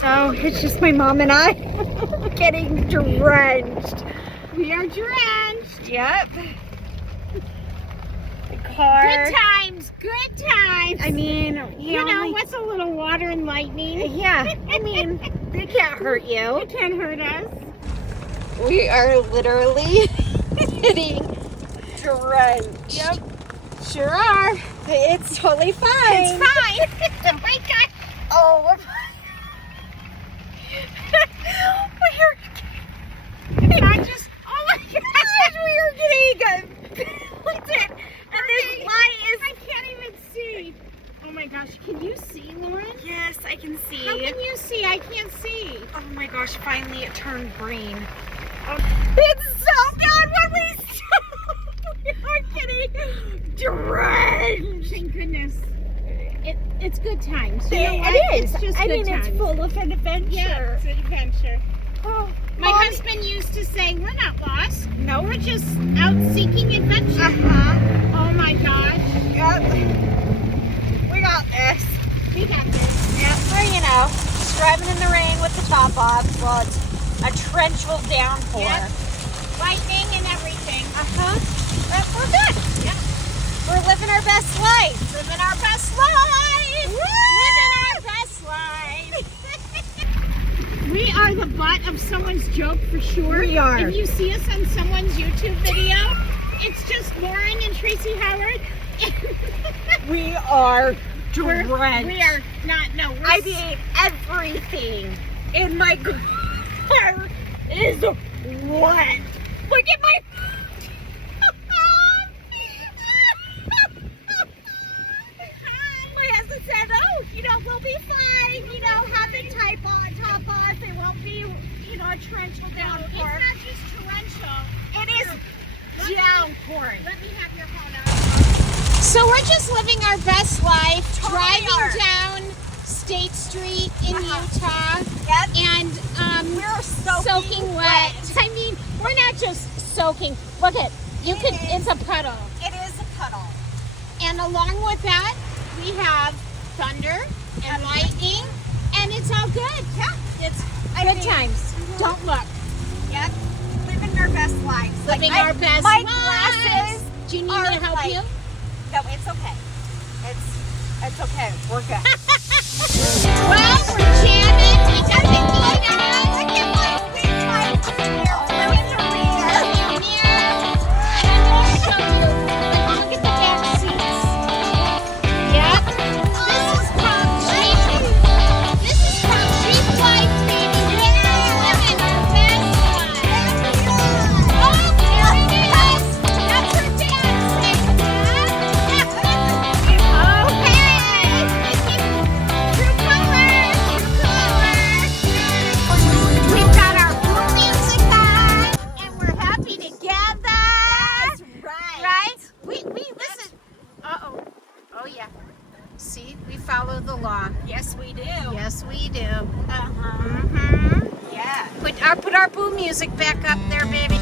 So it's just my mom and I getting drenched. We are drenched. Yep. The car. Good times, good times. I mean, you know, what's a little water and lightning? Yeah, I mean, they can't hurt you. It can't hurt us. We are literally getting drenched. Yep, sure are. It's totally fine. It's fine. Oh my God. Oh, It's not just, oh my gosh, we are getting pelted. And this light is, I can't even see. Oh my gosh, can you see, Lauren? yes, I can see. How can you see? I can't see. Oh my gosh, finally it turned green. Oh, it's so bad when we are getting drenched. Thank goodness. It's good times. You know It what? is. It's just I good mean, times. it's full of an adventure. Yeah, it's an adventure. Oh, My Mommy. husband used to say, we're not lost. No, we're just out seeking adventure. Uh-huh. Oh my gosh. Yep. We got this. We got this. Yeah, we're, just driving in the rain with the top off. Well, it's a torrential downpour. Yep. Lightning and everything. Uh-huh. But we're good. Yep. We're living our best life. Living our best life. Woo! Living our best life. We are the butt of someone's joke for sure. We are. If you see us on someone's YouTube video, it's just Lauren and Tracy Howard. We are We're- drenched. We are not, no. We're I mean, everything in my car is wet. Look at my... My husband said, oh, we'll be fine. Have the top off. It won't be, a torrential It's downpour. not just torrential. It is downpouring. Let me have your phone out. So we're just living our best life, Totally driving are. down State Street in Utah, Yep. and We're soaking wet. I mean, we're not just soaking. Look at it's a puddle. It is a puddle. And along with that, we have thunder and lightning, and it's all good. Yeah. It's I good mean, times. Don't look. Yep. Living our best lives. Living our best my lives. glasses Do you need are me to help like- you? No, it's okay. It's okay. We're good. Well, we're jamming. We got the heat on. I can't believe my mirror. And we'll show you. Look at the back seats. Yep. This is called Jeep. This is called Jeep life, baby. We are living our best life. Oh, there it is. That's her dad saying that. True colors. We've got our cool music on, and we're happy together. That's right. Right? We listen. Uh-oh. Oh, yeah. See, we follow the law. Yes, we do. Yes, we do. Uh-huh. Mm-hmm. Yeah. Put our boo music back up there, baby.